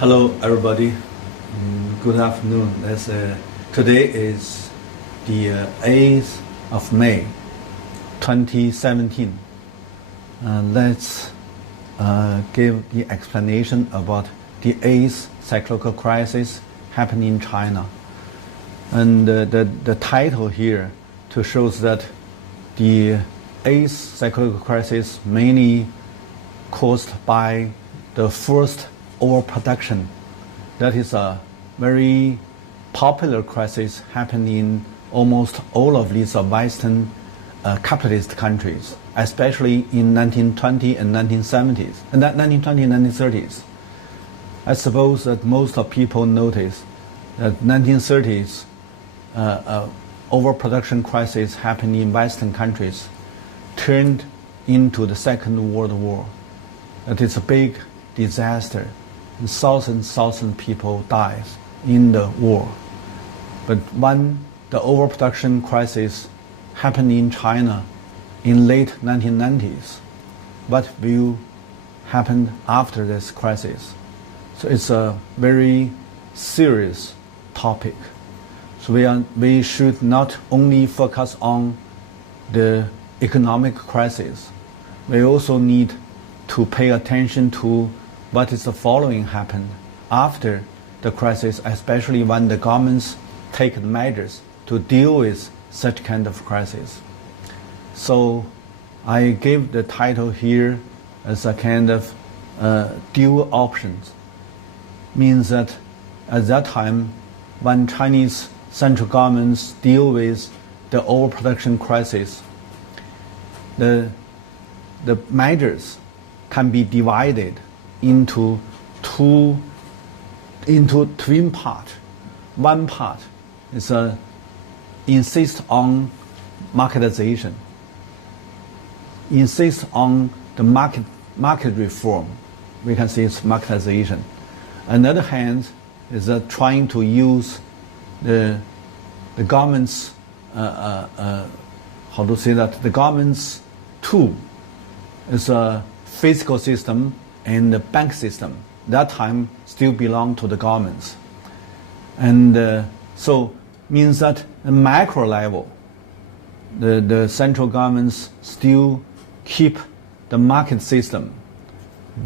Hello, everybody. Good afternoon. Today is the 8th of May, 2017. Let's give the explanation about the 8th cyclical crisis happening in China. And the title here to shows that the 8th cyclical crisis mainly caused by the first overproduction. That is a very popular crisis happening in almost all of these Western capitalist countries, especially in 1920 and 1970s, and 1920 and 1930s. I suppose that most of people notice that 1930s overproduction crisis happening in Western countries turned into the Second World War. That is a big disaster. Thousands people died in the war. But when the overproduction crisis happened in China in late 1990s, what will happen after this crisis? So it's a very serious topic. So we should not only focus on the economic crisis, we also need to pay attention to what is the following happened after the crisis, especially when the governments take measures to deal with such kind of crisis. So I gave the title here as a kind of dual options. Means that at that time, when Chinese central governments deal with the overproduction crisis, the measures can be divided into twin part. One part is insist on marketization, insist on the market reform. We can say it's marketization. Another hand is trying to use the government's the government's tool is a fiscal system and the bank system. That time still belong to the governments. And so means that at macro level, the central governments still keep the market system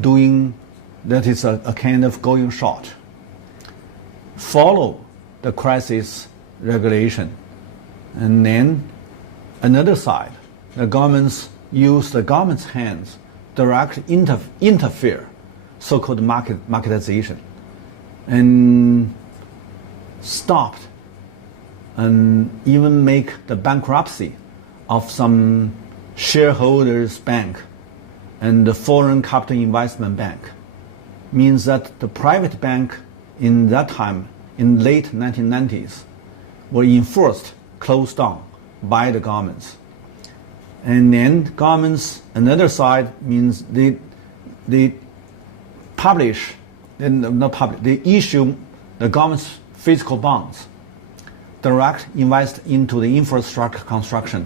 doing, that is a kind of going short. Follow the crisis regulation. And then another side, the governments use the government's hands direct interfere, so-called marketization, and stopped and even make the bankruptcy of some shareholders bank and the foreign capital investment bank. Means that the private bank in that time, in late 1990s, were enforced, closed down by the governments. And then governments, another side means they publish, they issue the government's physical bonds, direct invest into the infrastructure construction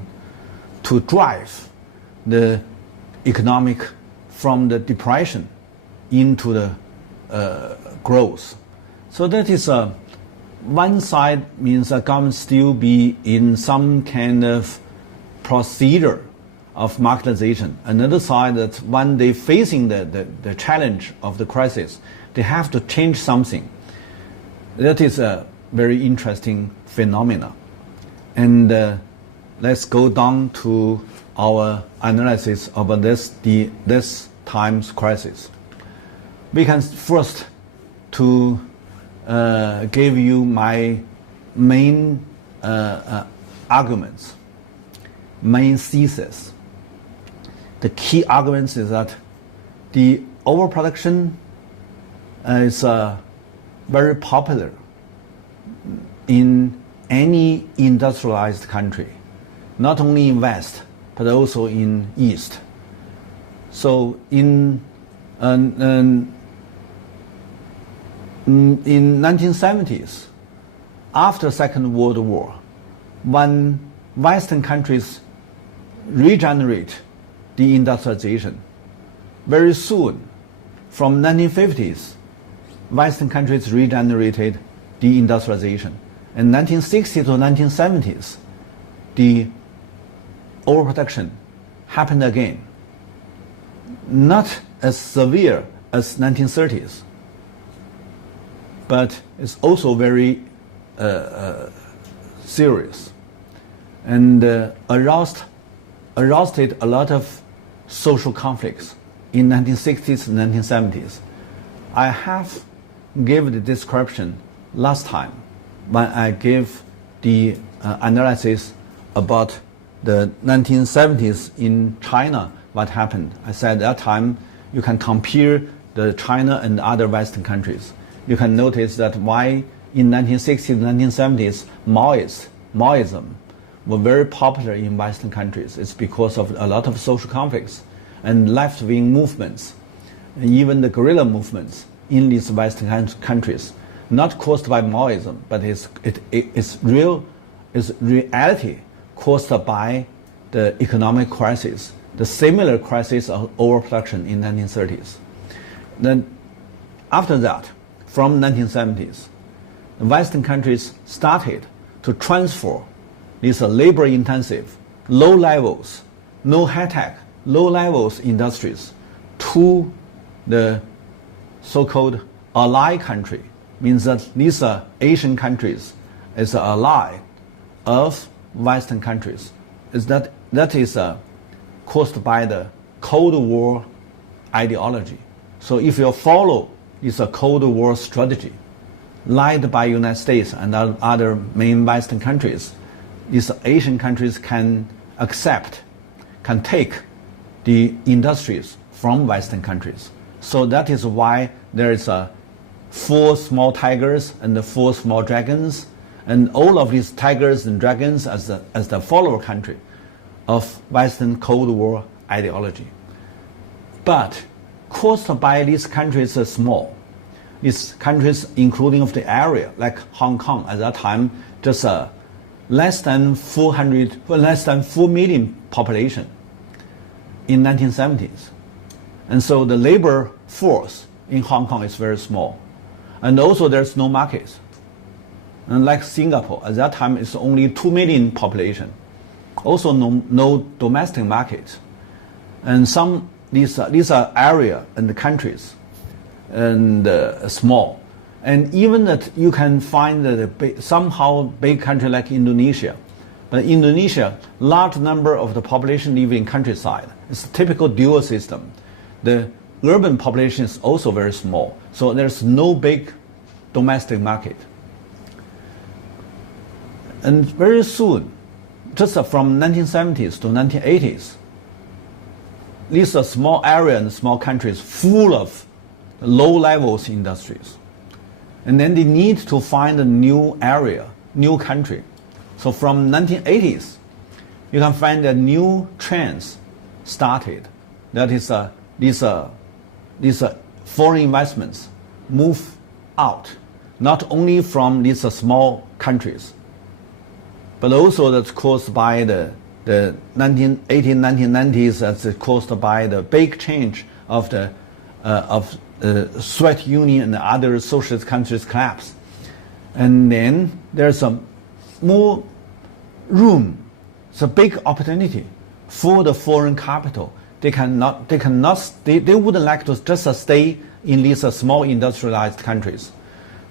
to drive the economic from the depression into the growth. So that is one side means the government still be in some kind of procedure of marketization. Another side that when they facing the challenge of the crisis, they have to change something. That is a very interesting phenomena. And let's go down to our analysis of this time's crisis. We can first to give you my main arguments, main thesis. The key arguments is that the overproduction is very popular in any industrialized country, not only in West, but also in East. So in 1970s, after Second World War, when Western countries regenerate the industrialization, very soon, from 1950s, Western countries regenerated deindustrialization. In 1960s to 1970s, the overproduction happened again. Not as severe as 1930s, but it's also very serious, and aroused a lot of social conflicts in 1960s and 1970s. I have given the description last time when I gave the analysis about the 1970s in China, what happened. I said at that time you can compare the China and other Western countries. You can notice that why in 1960s and 1970s Maoism were very popular in Western countries. It's because of a lot of social conflicts and left-wing movements, and even the guerrilla movements in these Western countries, not caused by Maoism, but it's reality caused by the economic crisis, the similar crisis of overproduction in 1930s. Then after that, from 1970s, the Western countries started to transfer these labor-intensive, low levels, no high-tech, low levels industries to the so-called ally country. Means that these Asian countries is an ally of Western countries. That is caused by the Cold War ideology. So if you follow this Cold War strategy, led by United States and other main Western countries, these Asian countries can take the industries from Western countries. So that is why there is 4 small tigers and the 4 small dragons, and all of these tigers and dragons as the follower country of Western Cold War ideology. But caused by these countries are small. These countries, including of the area, like Hong Kong at that time, just less than 4 million population in 1970s. And so the labor force in Hong Kong is very small. And also there's no markets. And like Singapore, at that time it's only 2 million population. Also no domestic markets. And these are area and the countries and small. And even that you can find that somehow big country like Indonesia. But Indonesia, large number of the population live in countryside. It's a typical dual system. The urban population is also very small. So there's no big domestic market. And very soon, just from 1970s to 1980s, these are small area and small countries full of low levels industries. And then they need to find a new area, new country. So from 1980s, you can find that new trends started. That is, these foreign investments move out, not only from these small countries, but also that's caused by the 1990s, that's caused by the big change of the Soviet Union and other socialist countries collapse. And then there's a more room, it's a big opportunity for the foreign capital. They wouldn't like to just stay in these small industrialized countries.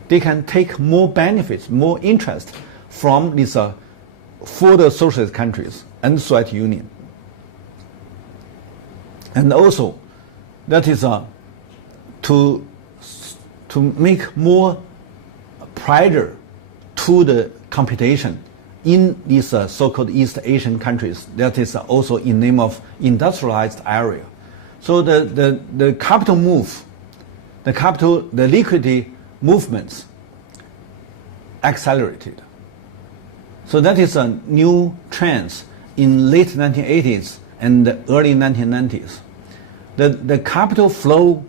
They can take more benefits, more interest from these further socialist countries and Soviet Union. And also, that is to make more pressure to the competition in these so-called East Asian countries. That is also in name of industrialized area. So the capital move, the liquidity movements accelerated. So that is a new trend in late 1980s and the early 1990s. The capital flow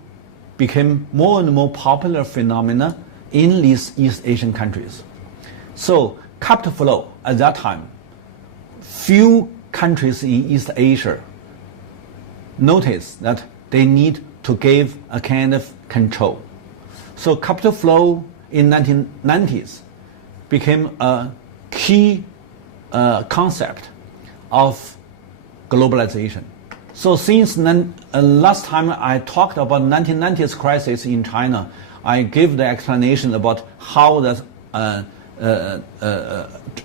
became more and more popular phenomena in these East Asian countries. So capital flow at that time, few countries in East Asia noticed that they need to give a kind of control. So capital flow in 1990s became a key concept of globalization. So since last time I talked about 1990s crisis in China, I gave the explanation about how the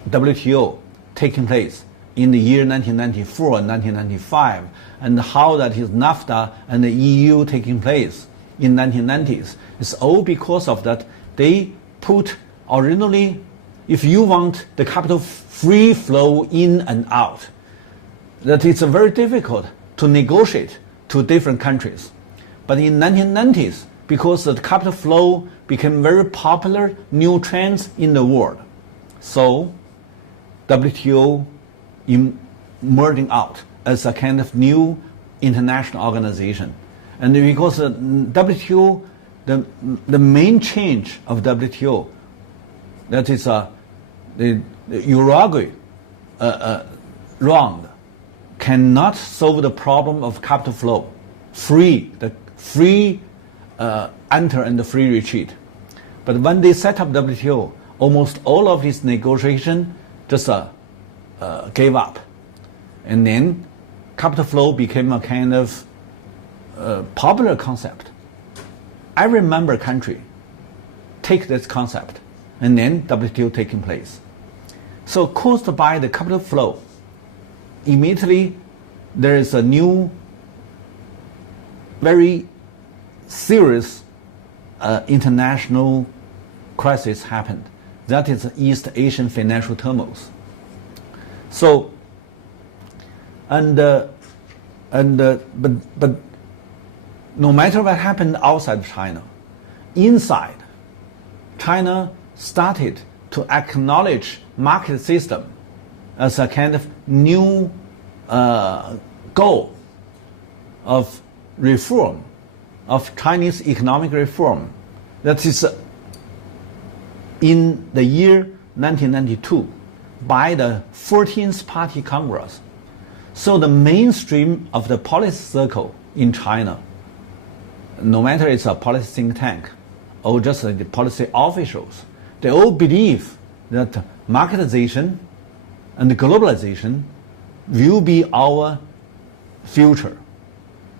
WTO taking place in the year 1994 and 1995, and how that is NAFTA and the EU taking place in 1990s. It's all because of that they put originally, if you want the capital free flow in and out, that it's very difficult to negotiate to different countries. But in 1990s, because the capital flow became very popular new trends in the world, so WTO emerging out as a kind of new international organization. And because WTO, the main change of WTO, that is the Uruguay round, cannot solve the problem of capital flow, the free enter and the free retreat. But when they set up WTO, almost all of this negotiation just gave up. And then capital flow became a kind of popular concept. Every member country take this concept, and then WTO taking place. So caused by the capital flow, immediately there is a new, very serious international crisis happened. That is East Asian financial turmoil. So, but no matter what happened outside of China, inside, China started to acknowledge market system as a kind of new goal of reform, of Chinese economic reform. That is in the year 1992 by the 14th Party Congress. So the mainstream of the policy circle in China, no matter it's a policy think tank or just the policy officials, they all believe that marketization and globalization will be our future.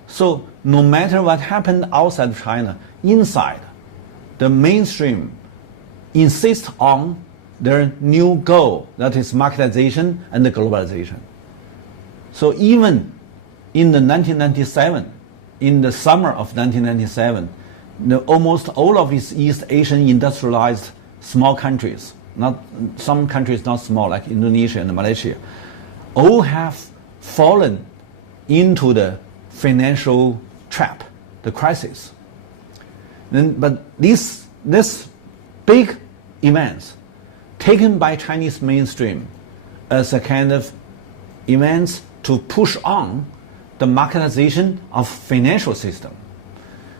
So no matter what happened outside of China, inside, the mainstream insists on their new goal, that is marketization and globalization. So even in the 1997, in the summer of 1997, almost all of these East Asian industrialized small countries, some countries not small like Indonesia and Malaysia, all have fallen into the financial trap, the crisis. But this big events taken by Chinese mainstream as a kind of events to push on the marketization of financial system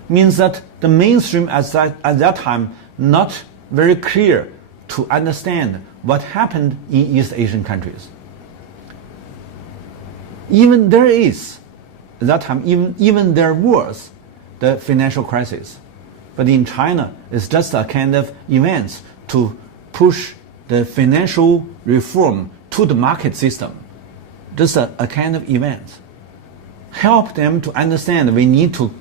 means that the mainstream at that time not very clear to understand what happened in East Asian countries. Even there is, at that time, even there was the financial crisis. But in China, it's just a kind of events to push the financial reform to the market system. Just a kind of event. Help them to understand we need to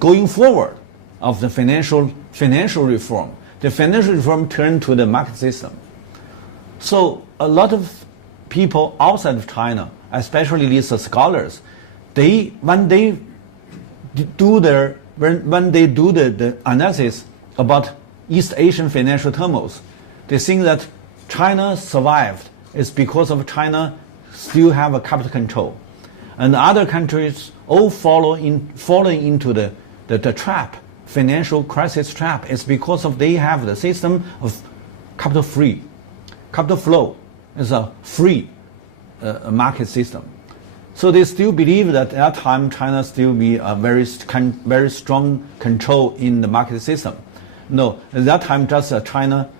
going forward of the financial reform. The financial reform turned to the market system. So a lot of people outside of China, especially these scholars, when they do the analysis about East Asian financial turmoil, they think that China survived is because of China still have a capital control, and other countries all falling into the trap, financial crisis trap, is because of they have the system of capital flow is a free market system. So they still believe that at that time China still be a very strong control in the market system. No, at that time just China,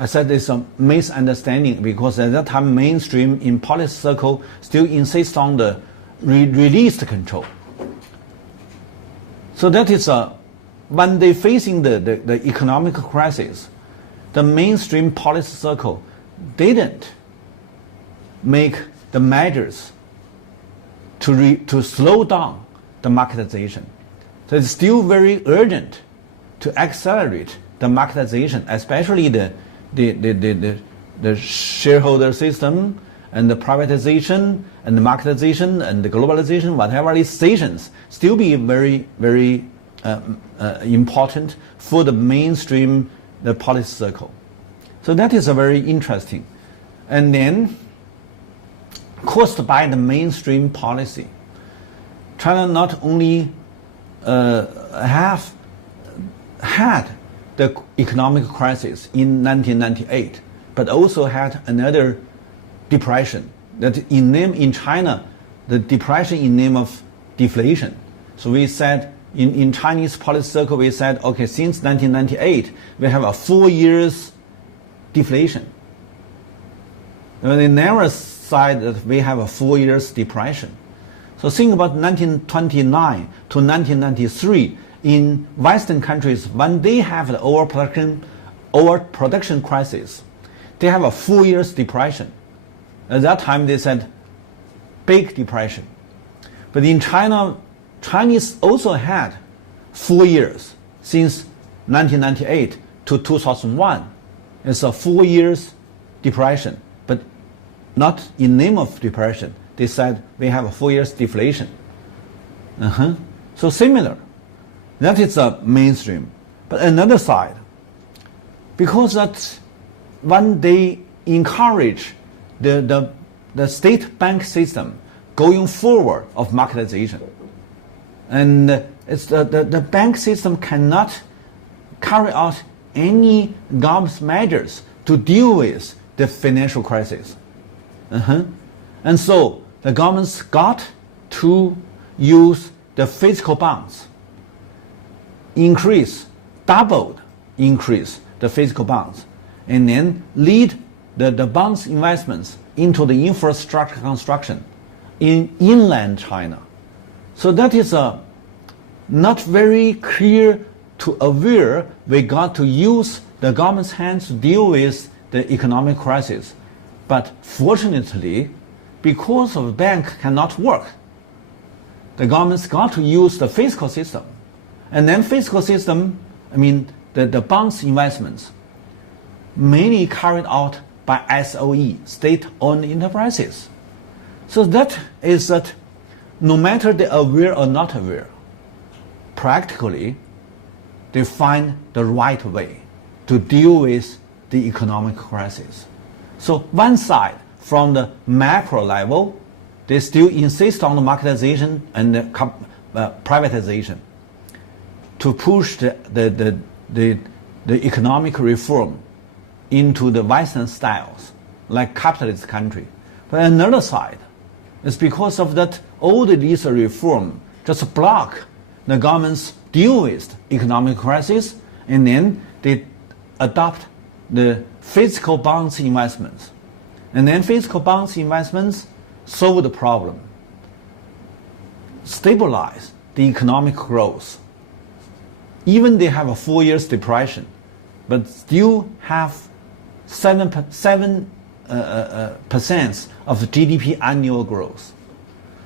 I said it's a misunderstanding, because at that time mainstream in policy circle still insists on the released control. So that is when they facing the economic crisis, the mainstream policy circle didn't make the measures to slow down the marketization. So it's still very urgent to accelerate the marketization, especially the shareholder system and the privatization and the marketization and the globalization, whatever these stations, still be very, very important for the mainstream the policy circle. So that is a very interesting. And then, caused by the mainstream policy, China not only have had the economic crisis in 1998, but also had another depression. That in China, the depression in name of deflation. So we said in Chinese policy circle, we said, okay, since 1998, we have a 4 years deflation. They never said that we have a 4 years depression. So think about 1929 to 1993 in Western countries, when they have the overproduction crisis, they have a 4 years depression. At that time they said big depression. But in China, Chinese also had 4 years since 1998 to 2001. It's a 4 years depression, but not in name of depression. They said we have a 4 years deflation. So similar. That is a mainstream. But another side, because that when they encourage the state bank system going forward of marketization, and it's the bank system cannot carry out any government measures to deal with the financial crisis. And so the government's got to use the physical bonds, doubled increase the physical bonds, and then lead the bonds investments into the infrastructure construction in inland China. So that is not very clear to aware we got to use the government's hands to deal with the economic crisis. But fortunately, because of the bank cannot work, the government's got to use the fiscal system. And then fiscal system, the bonds investments, mainly carried out by SOE, state-owned enterprises. So that is that no matter they are aware or not aware, practically they find the right way to deal with the economic crisis. So one side, from the macro level, they still insist on the marketization and the privatization to push the economic reform into the Western styles, like capitalist country. But another side is because of that all these reform just block the government's deal with economic crisis, and then they adopt the physical bonds investments. And then physical bonds investments solve the problem, stabilize the economic growth. Even they have a 4 years depression, but still have 7% of the GDP annual growth.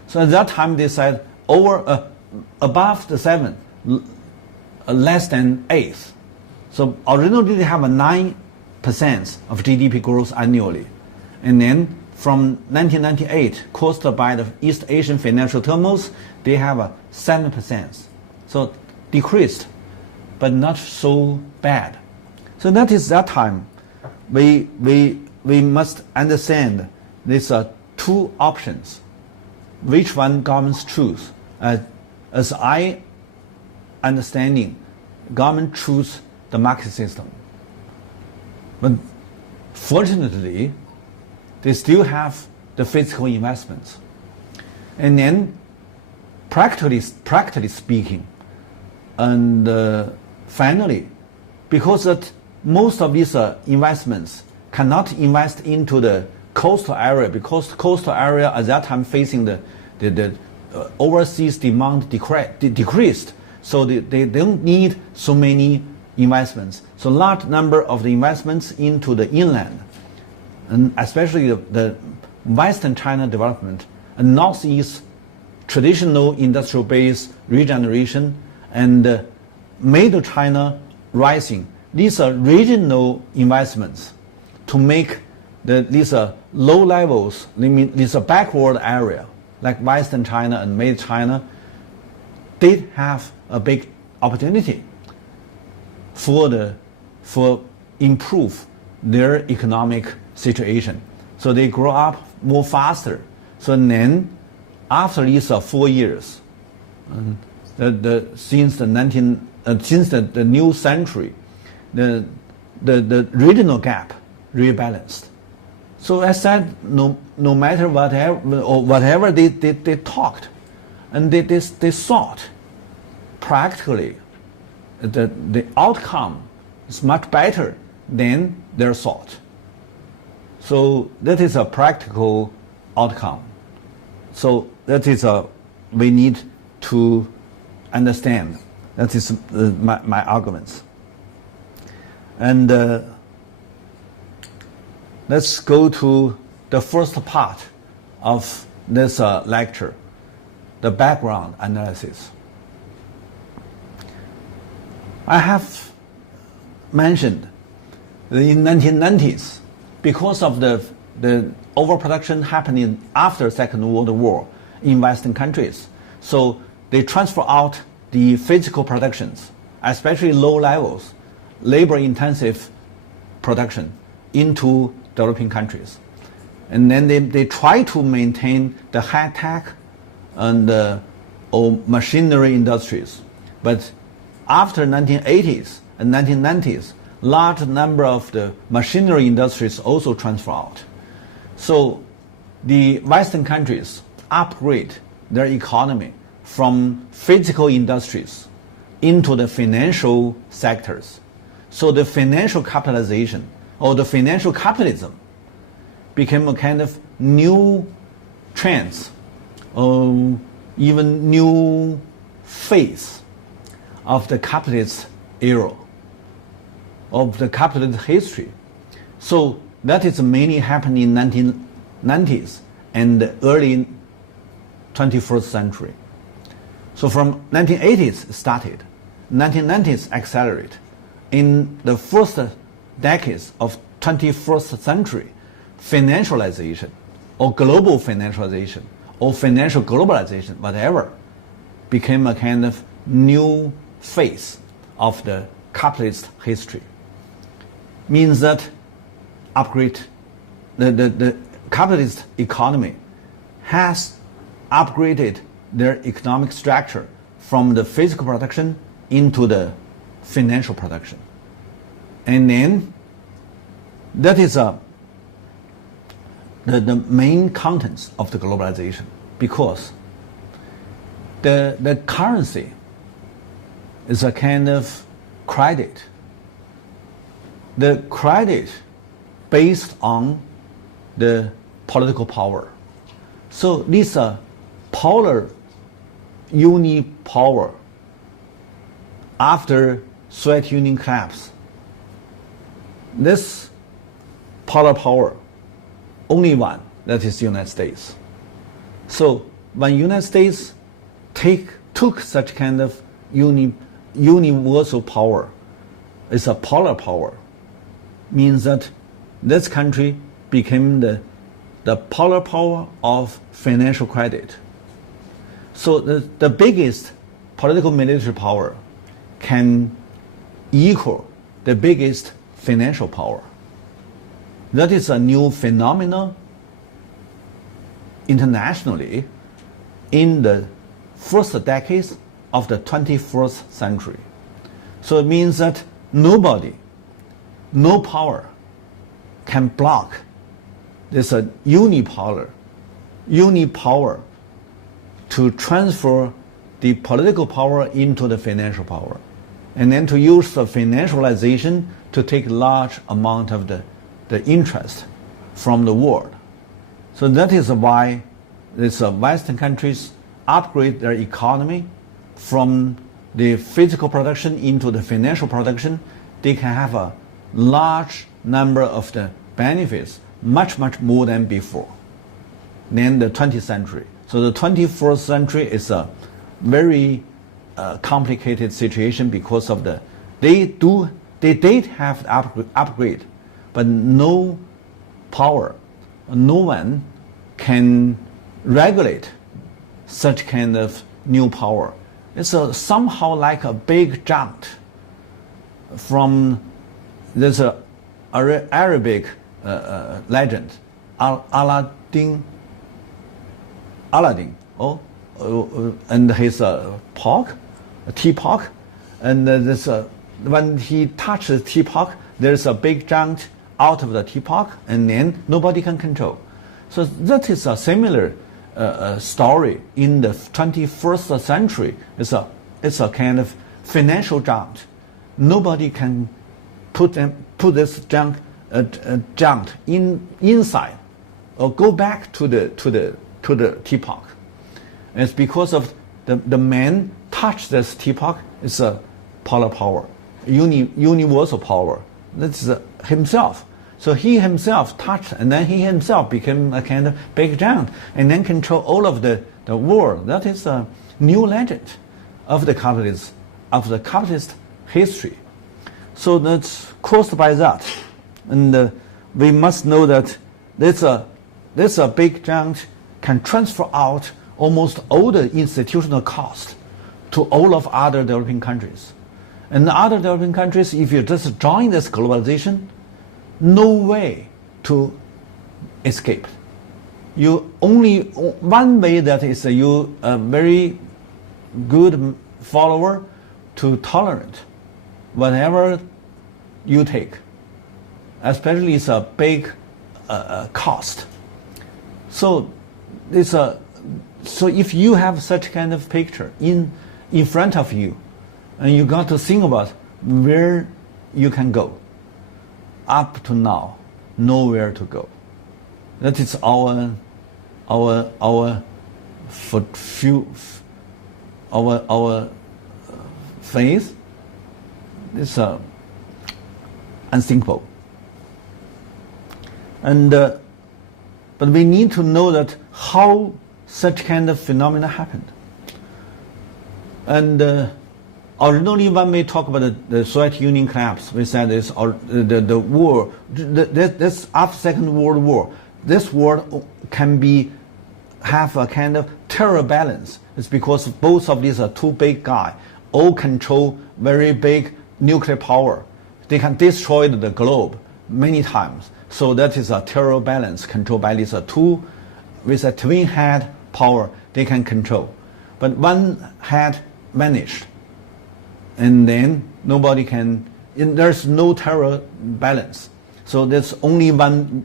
So at that time they said above the 7, less than 8. So originally they have a 9% of GDP growth annually. And then from 1998, caused by the East Asian financial turmoil, they have a 7%. So decreased, but not so bad. So that is that time. We must understand these are two options. Which one governments choose? As I understanding, government choose the market system. But fortunately, they still have the physical investments. And then, practically speaking, and finally, because that most of these investments cannot invest into the coastal area, because the coastal area at that time facing the overseas demand decreased. So they don't need so many investments. So large number of the investments into the inland, and especially the Western China development and Northeast traditional industrial base regeneration and Middle China rising. These are regional investments to make these low levels, these backward area like Western China and Middle China, did have a big opportunity for improve their economic situation. So they grow up more faster. So then, after these 4 years, since the new century, the regional gap rebalanced. So I said, no matter whatever they talked, and they thought, practically, the outcome is much better than their thought. So that is a practical outcome. So that is we need to understand. That is my arguments. And let's go to the first part of this lecture, the background analysis. I have mentioned that in 1990s, because of the overproduction happening after Second World War in Western countries, so they transfer out the physical productions, especially low levels, labor-intensive production, into developing countries. And then they try to maintain the high-tech and or machinery industries. But after 1980s and 1990s, large number of the machinery industries also transfer out. So the Western countries upgrade their economy from physical industries into the financial sectors. So the financial capitalization or the financial capitalism became a kind of new trends, even new phase of the capitalist era, of the capitalist history. So that is mainly happening in 1990s and the early 21st century. So from 1980s it started, 1990s accelerate. In the first decades of 21st century, financialization or global financialization or financial globalization, whatever, became a kind of new phase of the capitalist history. Means that the capitalist economy has upgraded their economic structure from the physical production into the financial production. And then that is the main contents of the globalization, because the currency is a kind of credit. The credit based on the political power. So this polar uni-power after Soviet Union collapse, this polar power, only one, that is the United States. So when United States took such kind of universal power, it's a polar power, means that this country became the polar power of financial credit. So the biggest political military power can equal the biggest financial power. That is a new phenomenon internationally in the first decades of the 21st century. So it means that nobody, no power can block this unipower to transfer the political power into the financial power, and then to use the financialization to take large amount of the interest from the world. So that is why these Western countries upgrade their economy from the physical production into the financial production, they can have a large number of the benefits, much more than before, than the 20th century. So the 21st century is a very complicated situation because of they did have upgrade, but no power, no one can regulate such kind of new power. It's somehow like a big jump from this Arabic legend, Aladdin, and his teapot, and this when he touches the teapot, there's a big jump out of the teapot, and then nobody can control. So that is a similar story in the 21st century. It's a kind of financial junk. Nobody can put this junk inside or go back to the teapot. And it's because of the man touched this teapot. It's a power, universal power. That's himself. So he himself touched, and then he himself became a kind of big giant, and then control all of the world. That is a new legend of the capitalist history. So that's caused by that, and we must know that this a big giant can transfer out almost all the institutional cost to all of other developing countries. And the other developing countries, if you just join this globalization, no way to escape. You only one way, that is you a very good follower to tolerate whatever you take, especially it's a big cost. So so if you have such kind of picture in front of you, and you got to think about where you can go. Up to now, nowhere to go. That is our faith. It's unthinkable. And but we need to know that how such kind of phenomena happened. And originally, when we talk about the Soviet Union collapse, we said this, the war, this after Second World War, this world can have a kind of terror balance. It's because both of these are two big guys, all control very big nuclear power. They can destroy the globe many times. So that is a terror balance controlled by these two with a twin head power they can control. But one head vanished, and then nobody can, there's no terror balance. So there's only one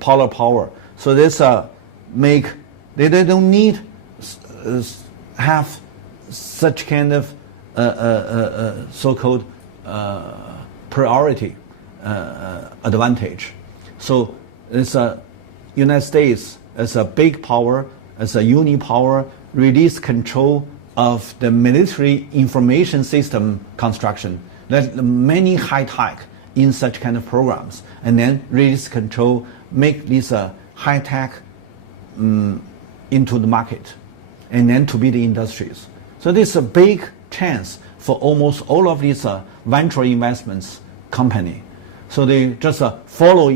polar power. So this they don't need have such kind of so-called priority advantage. So it's United States as a big power, as a unipower, release control of the military information system construction. There's many high-tech in such kind of programs, and then release control, make this high-tech into the market, and then to be the industries. So this is a big chance for almost all of these venture investments company. So they just follow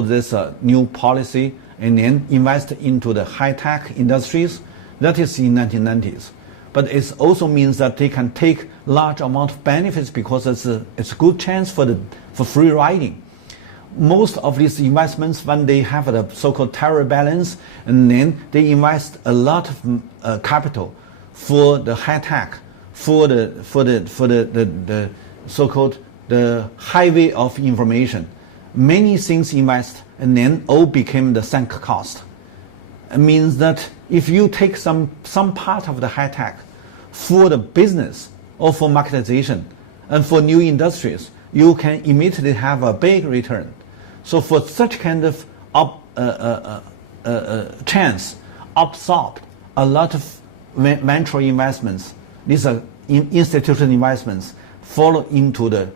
this new policy and then invest into the high-tech industries. That is in 1990s. But it also means that they can take large amount of benefits because it's a good chance for free riding. Most of these investments, when they have the so-called terror balance, and then they invest a lot of capital for the high-tech, for the so-called the highway of information. Many things invest, and then all became the sunk cost. It means that if you take some part of the high tech for the business or for marketization and for new industries, you can immediately have a big return. So for such kind of chance, absorbed a lot of venture investments, these are institutional investments, fall into the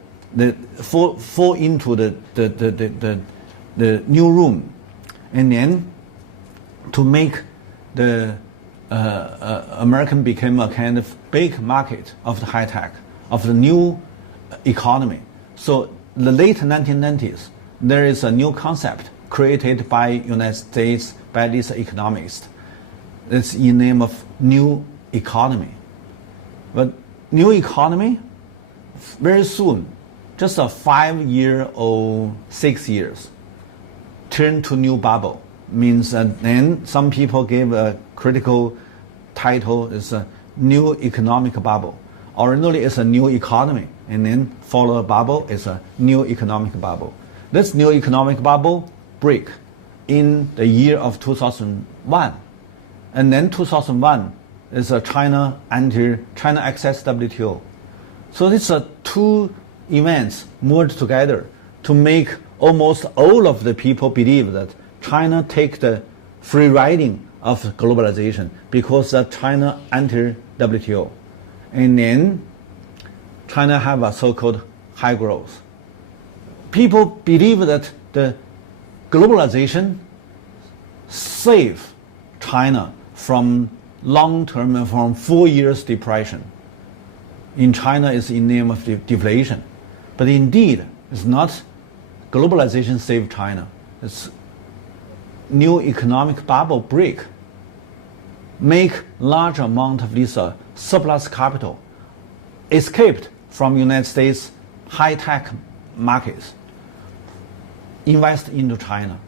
new room, and then to make the American became a kind of big market of the high tech, of the new economy. So the late 1990s, there is a new concept created by United States by this economist. It's in the name of new economy. But new economy, very soon, just a 5 year or 6 years, turn to new bubble. Means that then some people gave a critical title is a new economic bubble. Originally it's a new economy, and then follow a bubble is a new economic bubble. This new economic bubble break in the year of 2001. And then 2001 is a China access WTO. So these are two events merged together to make almost all of the people believe that China take the free riding of globalization because that China enter WTO. And then China have a so-called high growth. People believe that the globalization save China from long-term, from 4 years depression. In China, it's in name of deflation. But indeed, it's not globalization save China. It's new economic bubble break, make large amount of this surplus capital escaped from United States high-tech markets, invest into China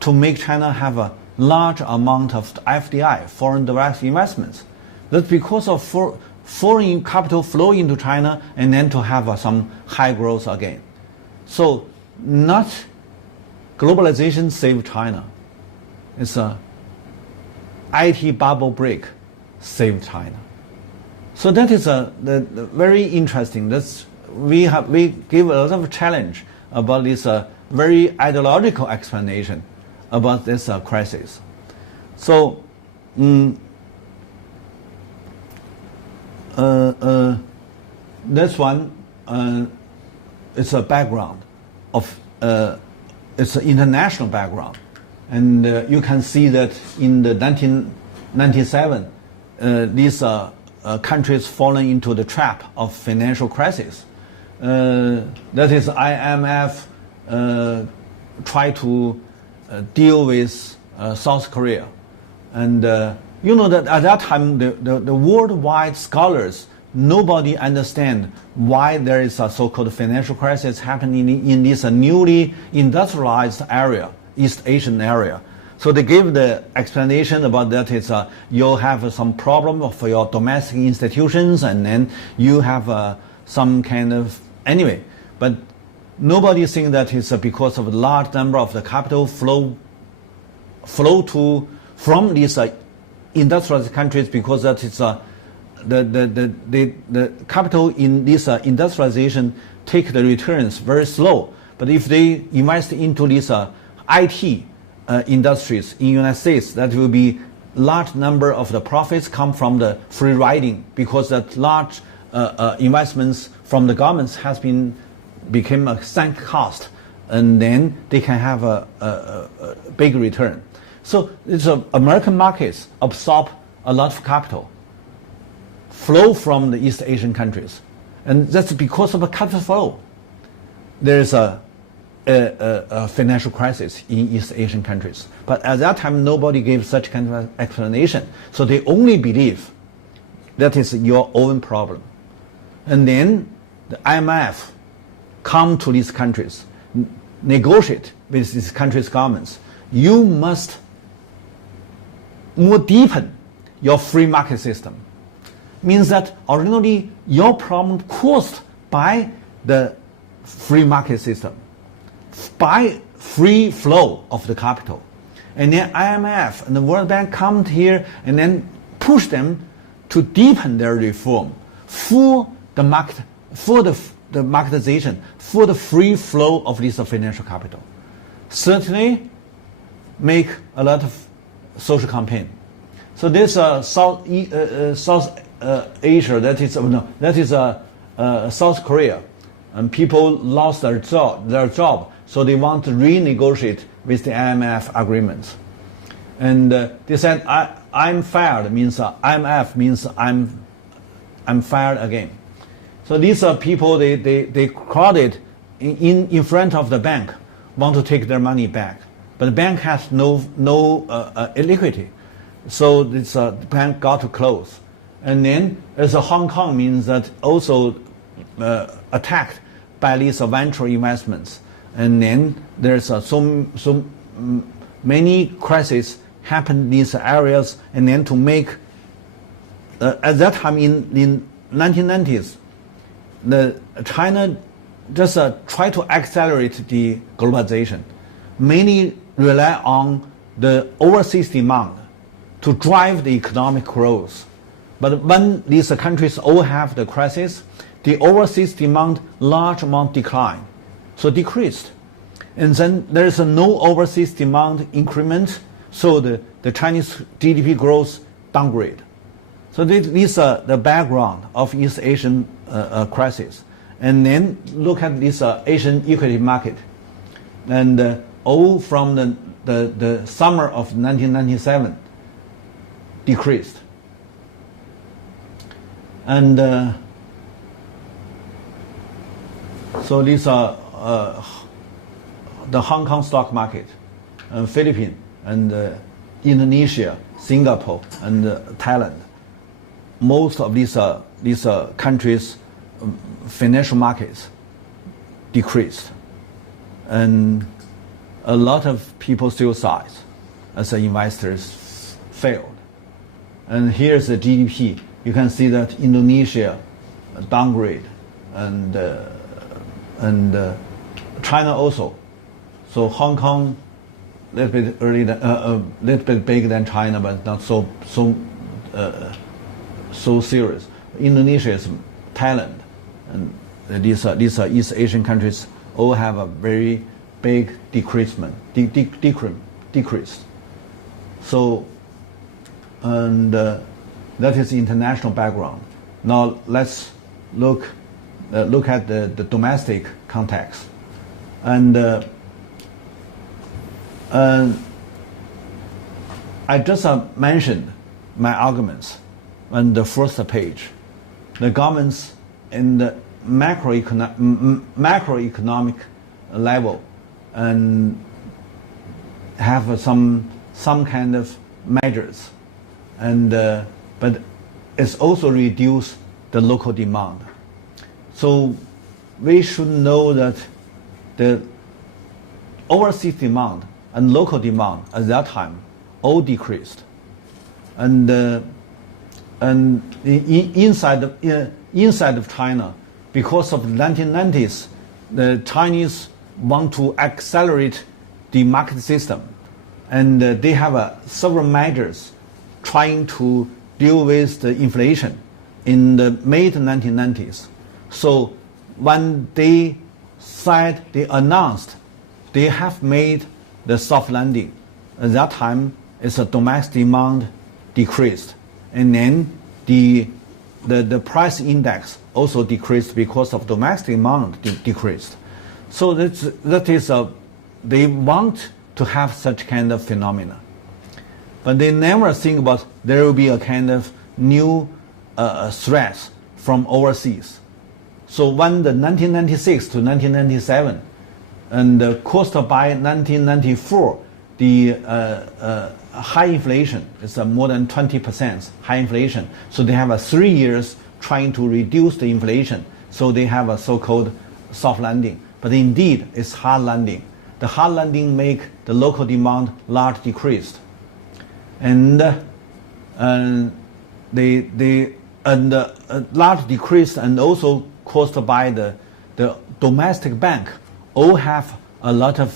to make China have a large amount of FDI, foreign direct investments. That's because of foreign capital flow into China and then to have some high growth again. So not globalization save China. It's a IT bubble break save China. So that is the very interesting. We give a lot of challenge about this very ideological explanation about this crisis. So this one it's a background of it's an international background. And you can see that in the 1997, these countries falling into the trap of financial crisis. That is, IMF try to deal with South Korea. And you know that at that time, the worldwide scholars, nobody understand why there is a so-called financial crisis happening in this newly industrialized area, East Asian area. So they gave the explanation about that it's you have some problem for your domestic institutions, and then you have some kind of anyway. But nobody think that it's because of a large number of the capital flow from these industrialized countries, because that it's the capital in this industrialization take the returns very slow. But if they invest into these IT industries in United States, that will be large number of the profits come from the free riding, because that large investments from the governments has became a sunk cost, and then they can have a big return. So it's American markets absorb a lot of capital flow from the East Asian countries, and that's because of a capital flow. There is a financial crisis in East Asian countries. But at that time, nobody gave such kind of explanation. So they only believe that is your own problem. And then the IMF come to these countries, negotiate with these countries' governments. You must more deepen your free market system. Means that originally your problem caused by the free market system, by free flow of the capital. And then IMF and the World Bank come here and then push them to deepen their reform for the market, for the marketization, for the free flow of this financial capital. Certainly make a lot of social campaign. So this South Asia, that is South Korea, and people lost their job, so they want to renegotiate with the IMF agreements. And they said, I'm fired, means IMF means I'm fired again. So these are people, they crowded in front of the bank, want to take their money back. But the bank has no liquidity. So this bank got to close. And then as Hong Kong means that also attacked by these venture investments. And then there's so many crises happen in these areas. And then to make, at that time in 1990s, China just try to accelerate the globalization, mainly rely on the overseas demand to drive the economic growth. But when these countries all have the crisis, the overseas demand large amount decline, so decreased. And then there is no overseas demand increment, so the Chinese GDP growth downgrade. So these are the background of East Asian crisis. And then look at this Asian equity market. And all from the summer of 1997 decreased. And so these are the Hong Kong stock market, and Philippines, and Indonesia, Singapore, and Thailand. Most of these countries' financial markets decreased, and a lot of people suicide as investors failed. And here's the GDP. You can see that Indonesia downgrade, and China also. So Hong Kong, a little bit early, little bit bigger than China, but not so serious. Indonesia is Thailand, and these are East Asian countries all have a very big decrease. So, and that is the international background. Now let's look at the domestic context, and I just mentioned my arguments on the first page. The governments in the macroeconomic level and have some kind of measures, and but it's also reduce the local demand. So we should know that the overseas demand and local demand at that time all decreased, and inside of China, because of the 1990s, the Chinese want to accelerate the market system, and they have several measures trying to deal with the inflation in the mid 1990s. So when they announced they have made the soft landing, at that time it's a domestic demand decreased, and then the price index also decreased because of domestic demand decreased. So that is they want to have such kind of phenomena, but they never think about there will be a kind of new threats from overseas. So when the 1996 to 1997, and caused by 1994, the high inflation is more than 20% high inflation. So they have 3 years trying to reduce the inflation. So they have a so-called soft landing. But indeed, it's hard landing. The hard landing make the local demand large decreased, and large decrease, and also caused by the domestic bank all have a lot of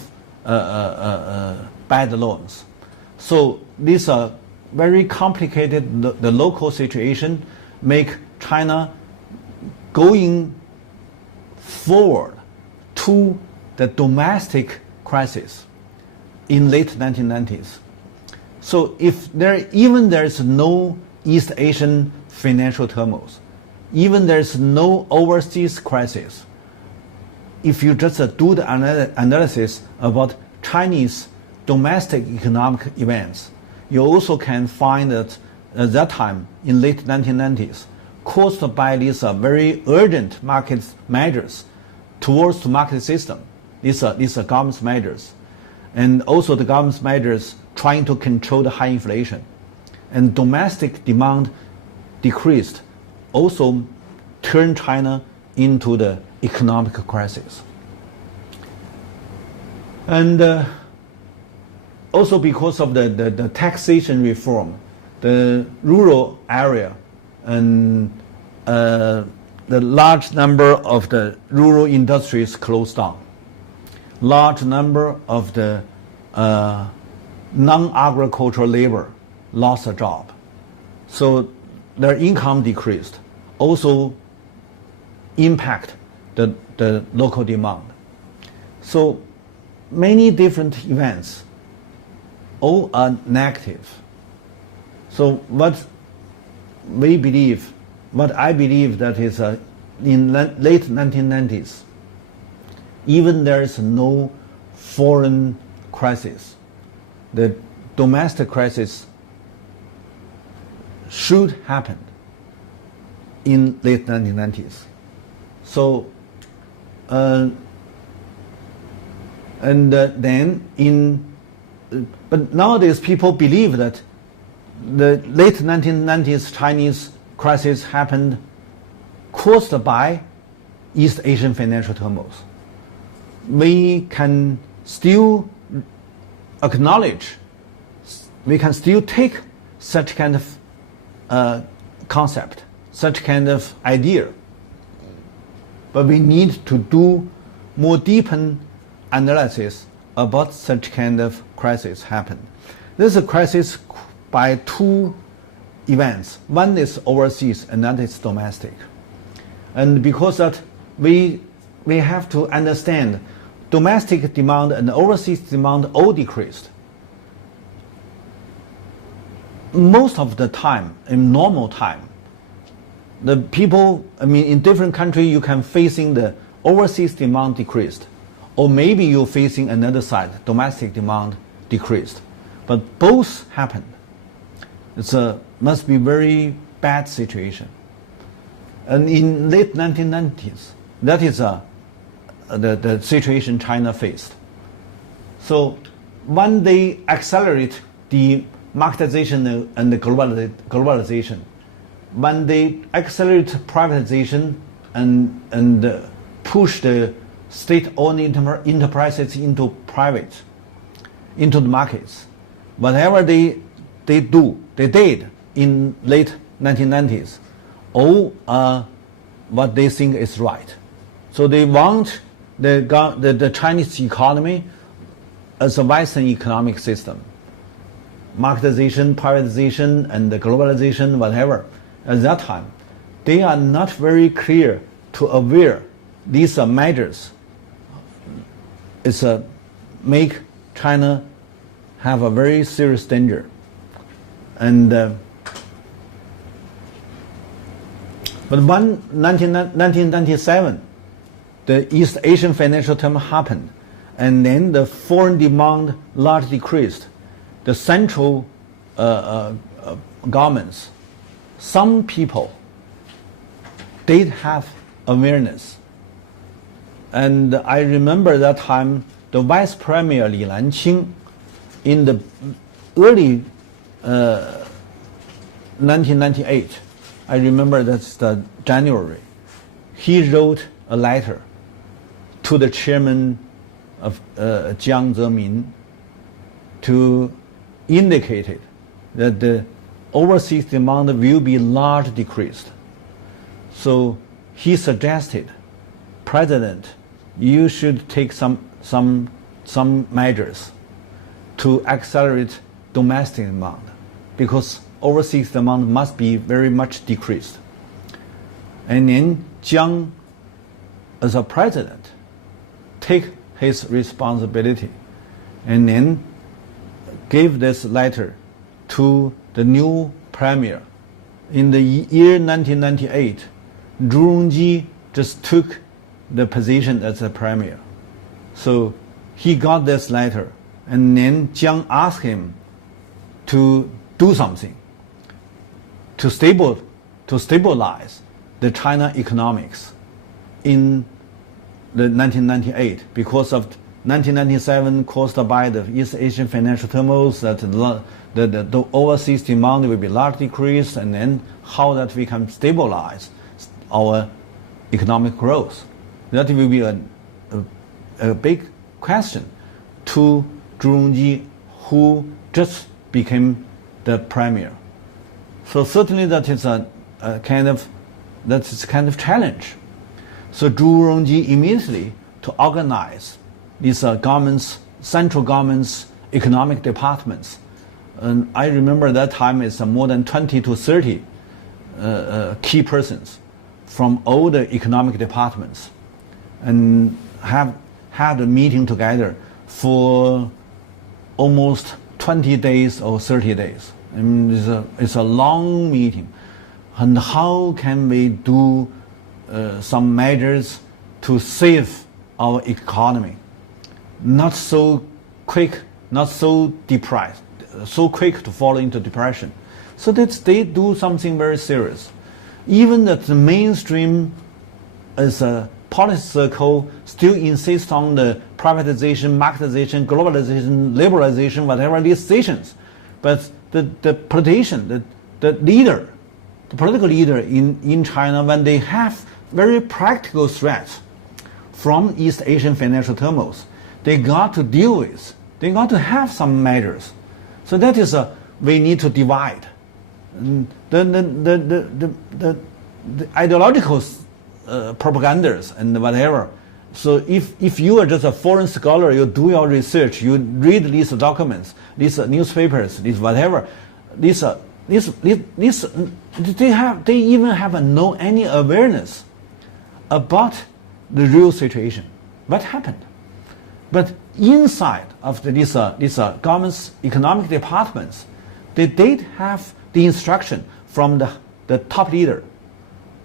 bad loans. So these are very complicated. The local situation make China going forward to the domestic crisis in late 1990s. So if there's no East Asian financial turmoil, even there's no overseas crisis, if you just do the analysis about Chinese domestic economic events, you also can find that at that time, in late 1990s, caused by these very urgent market measures towards the market system, these are government measures, and also the government measures trying to control the high inflation, and domestic demand decreased, also turned China into the economic crisis. And also because of the taxation reform, the rural area and the large number of the rural industries closed down. Large number of the non-agricultural labor lost a job. So their income decreased. Also impact the local demand. So many different events, all are negative. So what I believe that is in late 1990s, even there is no foreign crisis, the domestic crisis should happen in late 1990s. So, but nowadays people believe that the late 1990s Chinese crisis happened caused by East Asian financial turmoil. We can still acknowledge, we can still take such kind of concept, such kind of idea, but we need to do more deepened analysis about such kind of crisis happen. This is a crisis by two events. One is overseas, another is domestic. And because that we have to understand domestic demand and overseas demand all decreased. Most of the time, in normal time, the people, in different countries you can facing the overseas demand decreased, or maybe you're facing another side, domestic demand decreased. But both happened. Must be very bad situation. And in late 1990s, that is the situation China faced. So when they accelerate the marketization and the globalization, when they accelerate privatization and push the state-owned enterprises into the markets, whatever they did in late 1990s, all what they think is right. So they want the Chinese economy as a Western economic system. Marketization, privatization, and the globalization, whatever. At that time, they are not very clear to aware these measures make China have a very serious danger. And but when 1997, the East Asian financial turmoil happened, and then the foreign demand largely decreased. The central governments, some people, did have awareness. And I remember that time, the Vice Premier Li Lanqing, in the early 1998, I remember that's the January, he wrote a letter to the chairman of Jiang Zemin to indicate that the overseas demand will be large decreased. So he suggested, President, you should take some measures to accelerate domestic demand, because overseas demand must be very much decreased. And then Jiang, as a president, take his responsibility and then gave this letter to the new premier. In the year 1998, Zhu Rongji just took the position as the premier. So he got this letter, and then Jiang asked him to do something to stabilize the China economics in the 1998 because of 1997 caused by the East Asian financial turmoil, that the overseas demand will be largely decreased, and then how that we can stabilize our economic growth. That will be a big question to Zhu Rongji, who just became the premier. So certainly that is a kind of challenge. So Zhu Rongji immediately to organize these central government's economic departments. And I remember that time it's more than 20 to 30 key persons from all the economic departments, and have had a meeting together for almost 20 days or 30 days. I mean, it's a long meeting. And how can we do some measures to save our economy? Not so quick, not so depressed, so quick to fall into depression. So that they do something very serious. Even that the mainstream as a policy circle still insists on the privatization, marketization, globalization, liberalization, whatever these decisions. But the politician, the leader, the political leader in China, when they have very practical threats from East Asian financial turmoils, they got to deal with. They got to have some measures. So that is we need to divide. The ideological propagandas and whatever. So if you are just a foreign scholar, you do your research, you read these documents, these newspapers, these whatever, they even have no any awareness about the real situation, what happened. But inside of these government's economic departments, they did have the instruction from the top leader,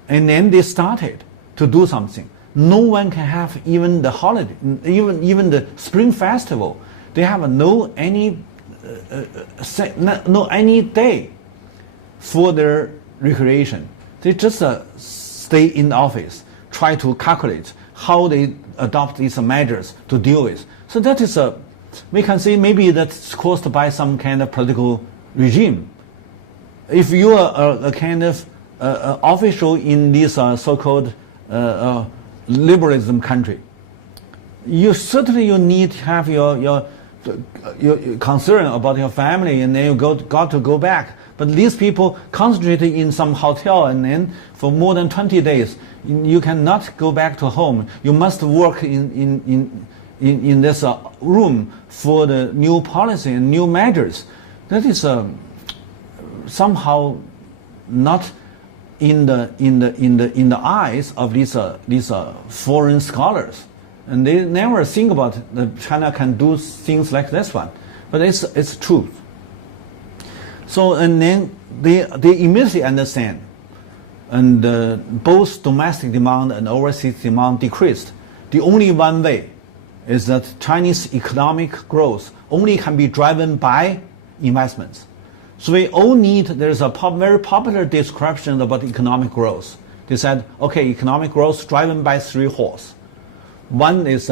and then they started to do something. No one can have even the holiday, even the Spring Festival. They have no any day for their recreation. They just stay in the office, try to calculate how they adopt these measures to deal with. So that is we can say maybe that's caused by some kind of political regime. If you are a kind of official in this so-called liberalism country, you certainly need to have your concern about your family, and then you got to go back. But these people concentrated in some hotel, and then for more than 20 days, you cannot go back to home. You must work in this room for the new policy and new measures. That is somehow not in the eyes of these foreign scholars, and they never think about that China can do things like this one. But it's true. So and then they immediately understand, and both domestic demand and overseas demand decreased. The only one way is that Chinese economic growth only can be driven by investments. So we all need, there's a very popular description about economic growth. They said, okay, economic growth driven by three horses. One is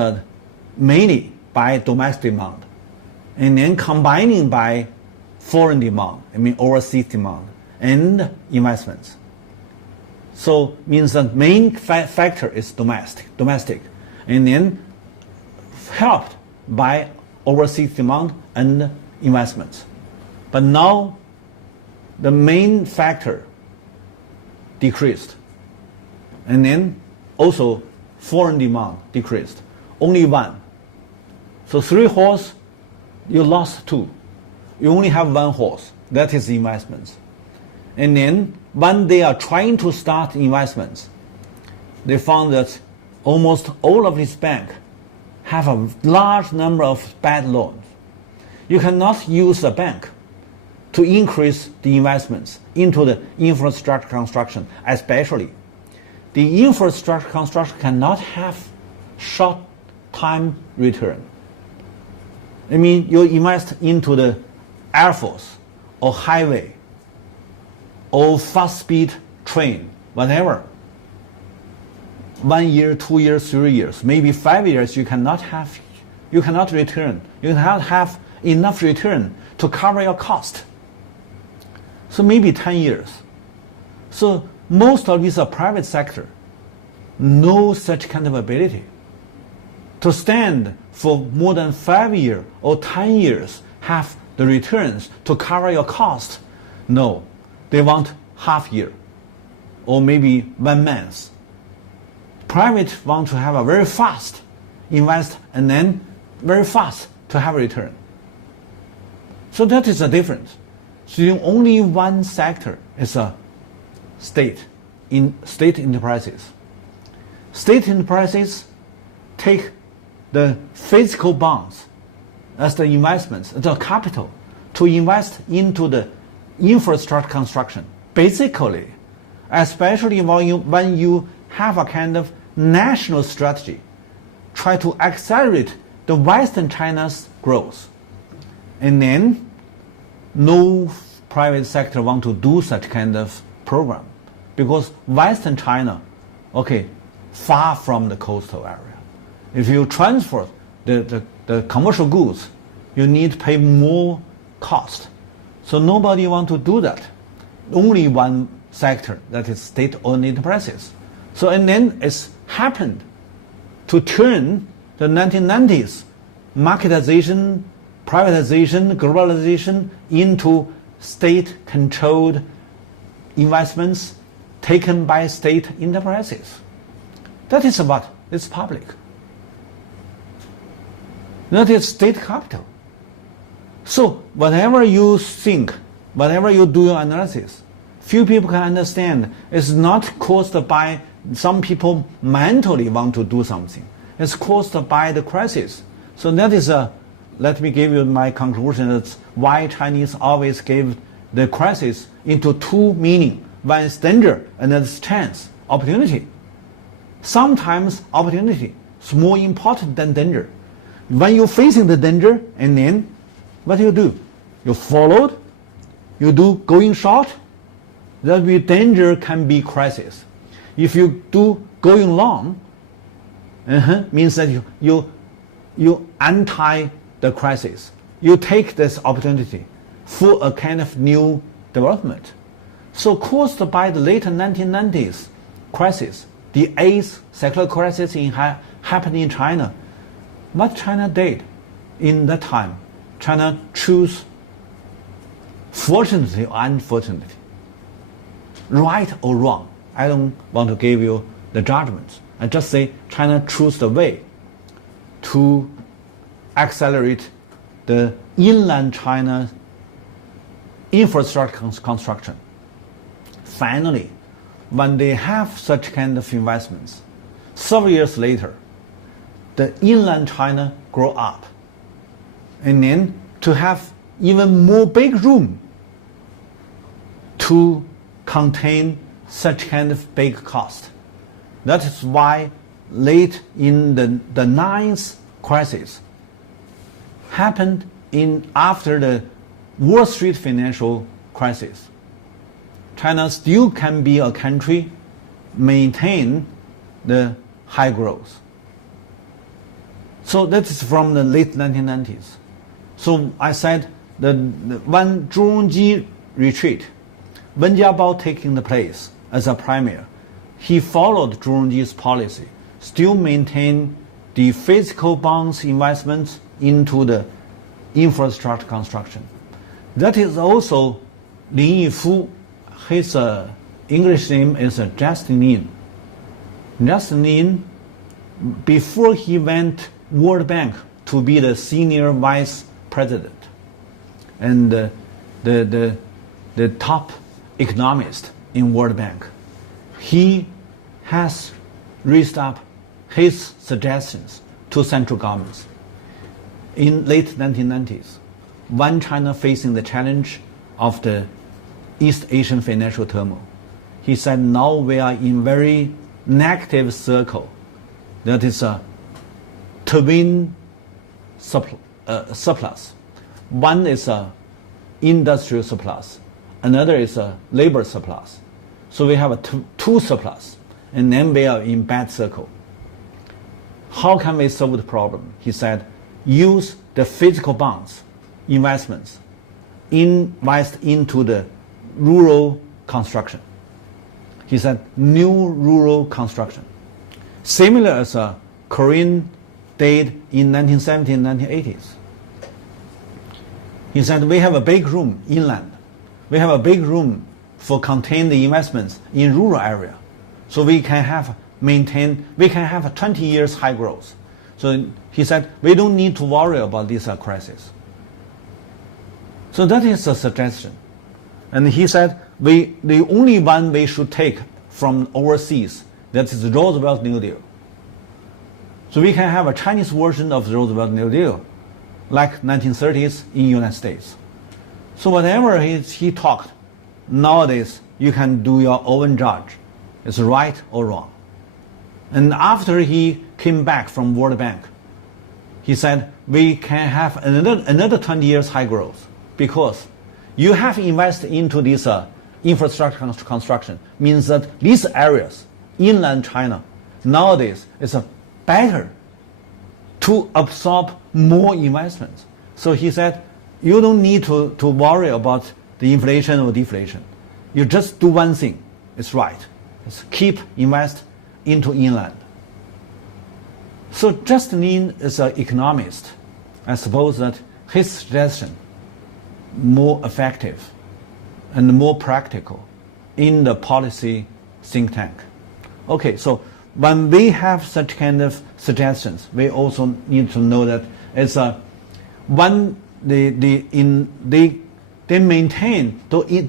mainly by domestic demand, and then combining by foreign demand, I mean overseas demand, and investments. So means the main factor is domestic, and then helped by overseas demand and investments. But now the main factor decreased, and then also foreign demand decreased. Only one. So three horses, you lost two. You only have one horse. That is investments. And then when they are trying to start investments, they found that almost all of these banks have a large number of bad loans. You cannot use a bank to increase the investments into the infrastructure construction, especially. The infrastructure construction cannot have short time return. I mean, you invest into the Air Force or highway or fast speed train, whatever. 1 year, 2 years, 3 years, maybe 5 years, you cannot return. You cannot have enough return to cover your cost. So maybe 10 years. So most of these private sector, no such kind of ability to stand for more than 5 years or 10 years, have the returns to cover your cost. No, they want half year or maybe 1 month. Private want to have a very fast invest and then very fast to have a return. So that is the difference. So only one sector is a state enterprises. State enterprises take the physical bonds as the investments, the capital, to invest into the infrastructure construction. Basically, especially when you have a kind of national strategy, try to accelerate the Western China's growth. And then no private sector want to do such kind of program because Western China, far from the coastal area. If you transfer the commercial goods, you need to pay more cost. So nobody want to do that. Only one sector, that is state-owned enterprises. So and then it's happened to turn the 1990s marketization, privatization, globalization into state-controlled investments taken by state enterprises. That is what is public. That is state capital. So whatever you think, whatever you do your analysis, few people can understand it's not caused by some people mentally want to do something. It's caused by the crisis. So that is let me give you my conclusion. That's why Chinese always give the crisis into two meaning. One is danger, another is chance, opportunity. Sometimes opportunity is more important than danger. When you're facing the danger, and then what do? You followed, you do going short, that be danger can be crisis. If you do going long, means that you anti the crisis. You take this opportunity for a kind of new development. So caused by the late 1990s crisis, the eighth secular crisis happened in China. What China did in that time, China chose, fortunately or unfortunately, right or wrong, I don't want to give you the judgments. I just say China chose the way to accelerate the inland China infrastructure construction. Finally, when they have such kind of investments, several years later, the inland China grow up. And then to have even more big room to contain such kind of big cost. That is why late in the ninth crisis happened after the Wall Street financial crisis. China still can be a country maintain the high growth. So that is from the late 1990s. So I said when Zhu Rongji retreat, Wen Jiabao taking the place as a premier, he followed Zhu Rongji's policy, still maintain the physical bonds investments into the infrastructure construction. That is also Lin Yifu. His English name is Justin Lin. Justin Lin, before he went World Bank to be the senior vice president and the top economist in World Bank, he has raised up his suggestions to central governments. In late 1990s, when China facing the challenge of the East Asian financial turmoil. He said now we are in very negative circle. That is a twin surplus. One is a industrial surplus, another is a labor surplus. So we have a two surplus, and then we are in bad circle. How can we solve the problem? He said, use the physical bonds, investments, invest into the rural construction. He said, new rural construction. Similar as Korean did in 1970s and 1980s. He said, we have a big room inland. We have a big room for contain the investments in rural area. So we can have a 20 years high growth. So he said, we don't need to worry about this crisis. So that is a suggestion. And he said, the only one we should take from overseas, that is the Roosevelt New Deal. So we can have a Chinese version of the Roosevelt New Deal, like 1930s in United States. So whatever he talked, nowadays you can do your own judge. It's right or wrong. And after he came back from World Bank, he said we can have another 20 years high growth because you have invested into this infrastructure construction. Means that these areas, inland China, nowadays is better to absorb more investments. So he said, you don't need to worry about the inflation or deflation. You just do one thing. It's right. It's keep invest into inland. So Justin Lin is an economist. I suppose that his suggestion more effective and more practical in the policy think tank. Okay, so when we have such kind of suggestions, we also need to know that it's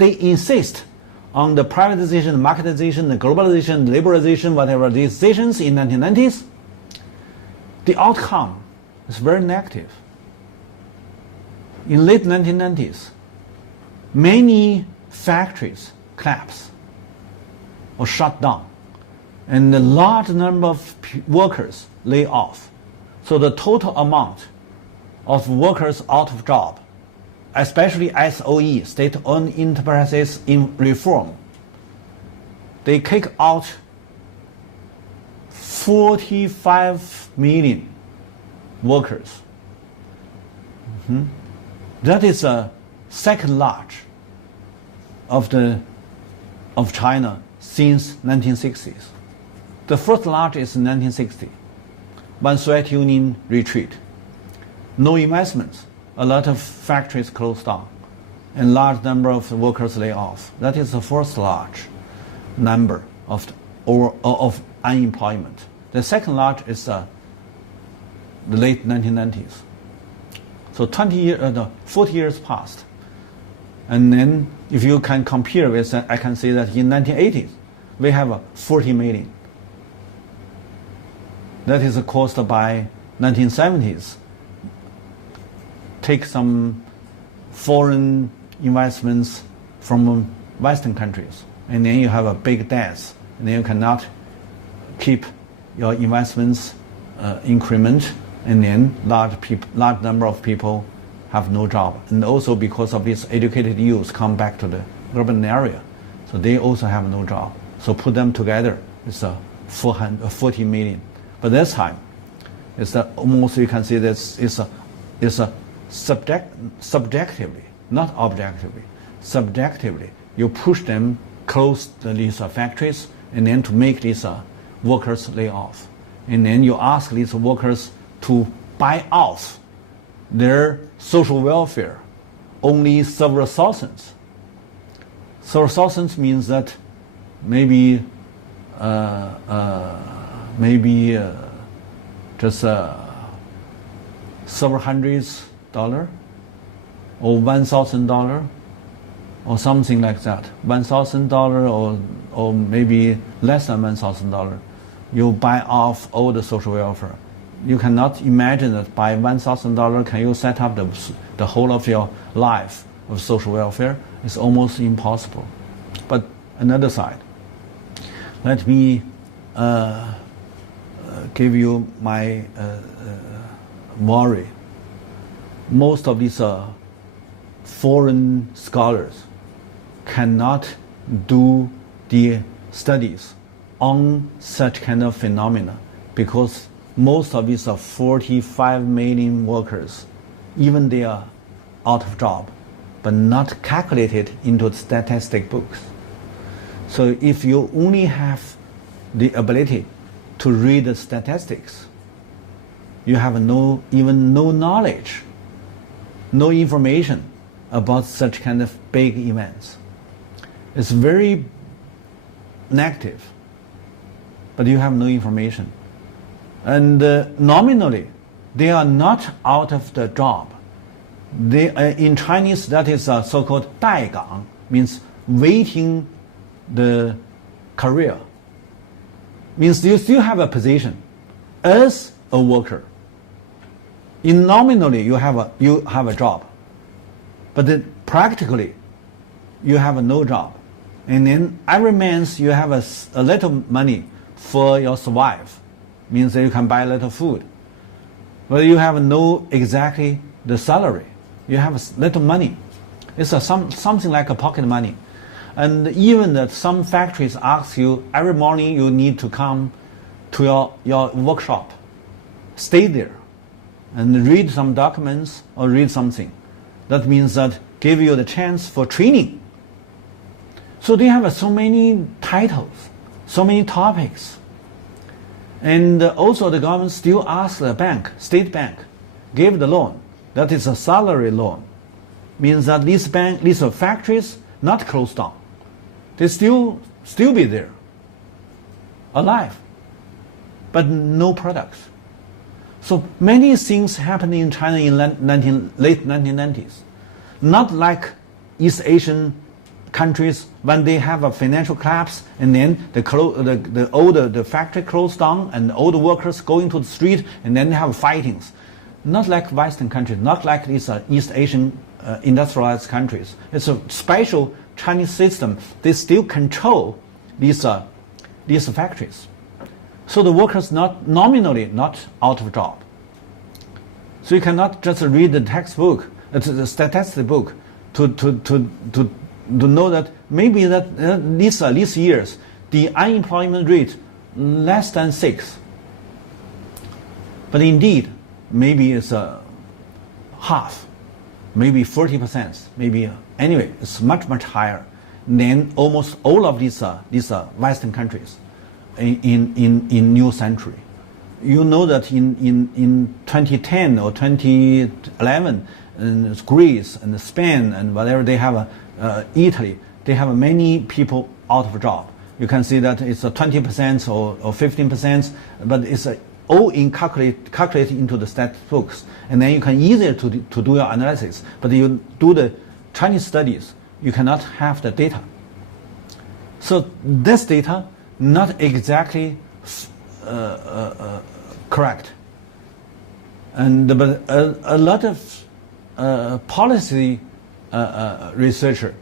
they insist on the privatization, the marketization, the globalization, the liberalization, whatever these decisions in 1990s. The outcome is very negative. In late 1990s, many factories collapsed or shut down, and a large number of workers lay off. So the total amount of workers out of job, especially SOE, state-owned enterprises in reform, they kick out 45 million workers. That is a second large of China since 1960s. The first large is 1960, when Soviet Union retreat. No investments, a lot of factories closed down, and large number of workers lay off. That is the first large number of unemployment. The second large is the late 1990s. So 40 years passed. And then if you can compare with, I can say that in 1980s, we have 40 million. That is caused by 1970s. Take some foreign investments from Western countries, and then you have a big debt, and then you cannot keep your investments increment, and then large number of people have no job. And also because of this, educated youth come back to the urban area, so they also have no job. So put them together, it's 40 million. But this time, it's almost, you can see this is a subjectively, not objectively, subjectively, you push them close these factories, and then to make these workers lay off. And then you ask these workers to buy off their social welfare, only several thousands. Several thousands means that maybe just several hundreds $100 or $1,000 or something like that. $1,000 or maybe less than $1,000. You buy off all the social welfare. You cannot imagine that by $1,000 can you set up the whole of your life of social welfare is almost impossible. But another side, let me give you my worry. Most of these foreign scholars cannot do the studies on such kind of phenomena because most of these 45 million workers, even they are out of job, but not calculated into the statistic books. So if you only have the ability to read the statistics, you have even no knowledge, no information about such kind of big events. It's very negative, but you have no information. And nominally, they are not out of the job. They, in Chinese, that is so-called 待岗, means waiting the career. Means you still have a position as a worker. In nominally, you have a job, but then practically, you have no job. And then every month you have a little money for your survive. Means that you can buy a little food. But you have no exactly the salary. You have little money. It's something like a pocket money. And even that some factories ask you every morning you need to come to your workshop, stay there, and read some documents or read something. That means that give you the chance for training. So they have so many titles, so many topics. And also the government still asks the bank, state bank, give the loan. That is a salary loan. Means that these factories not closed down. They still be there, alive, but no products. So many things happened in China in late 1990s. Not like East Asian countries when they have a financial collapse and then the factory closed down and all the workers going to the street and then they have fightings. Not like Western countries, not like these East Asian industrialized countries. It's a special Chinese system. They still control these factories. So the workers nominally not out of job. So you cannot just read the textbook, the statistic book, to know that maybe that these years the unemployment rate less than 6. But indeed, maybe it's half, maybe 40%, maybe anyway, it's much higher than almost all of these Western countries in new century. You know that in 2010 or 2011, Greece and Spain and whatever they have, Italy, they have many people out of job. You can see that it's 20% or 15%, but it's all calculated into the stat books, and then you can easier to do your analysis. But you do the Chinese studies, you cannot have the data. So this data not exactly correct, but a lot of policy researcher,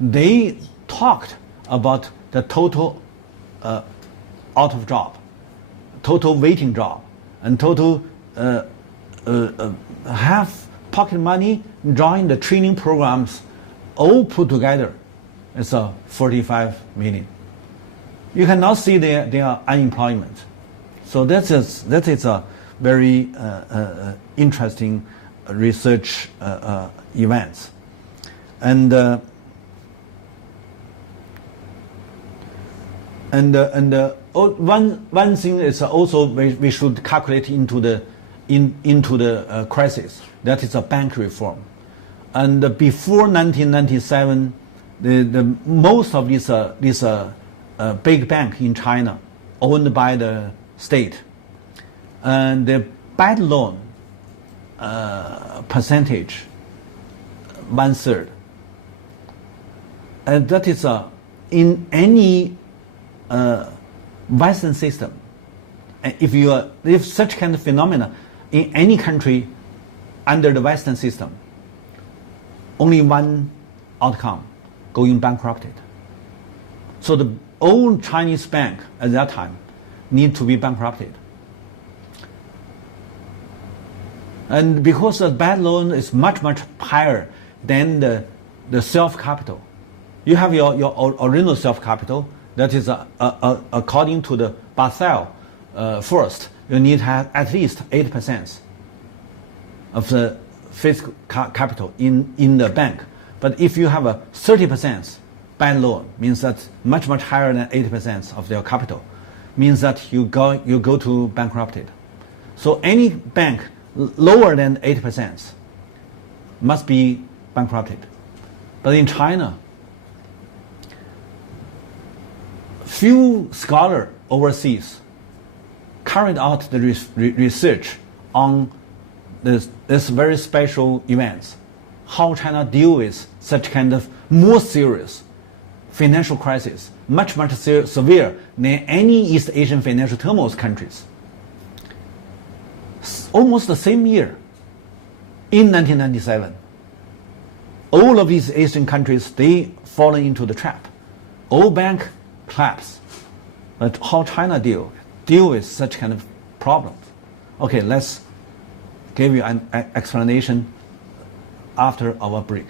they talked about the total out of job, total waiting job, and total have pocket money join the training programs, all put together, it's 45 million. You cannot see their unemployment. So that is a very interesting research events. And one thing is also we should calculate into the crisis. That is a bank reform. And before 1997, the most of these big bank in China owned by the state, and the bad loan percentage 1/3. And that is in any Western system. If such kind of phenomena in any country under the Western system, only one outcome, going bankrupted. So the old Chinese bank at that time need to be bankrupted. And because the bad loan is much, much higher than the self-capital. You have your original self-capital, that is according to the Basel first, you need to have at least 8% of the physical capital in the bank. But if you have a 30% bad loan, means that much, much higher than 80% of their capital, means that you go to bankrupted. So any bank lower than 8% must be bankrupted. But in China, few scholars overseas carried out the research on this very special events, how China deal with such kind of more serious financial crisis, much, much severe than any East Asian financial turmoil countries. Almost the same year, in 1997, all of these Asian countries, they fallen into the trap. All bank collapse. But how China deal with such kind of problems? Okay, let's give you an explanation after our break.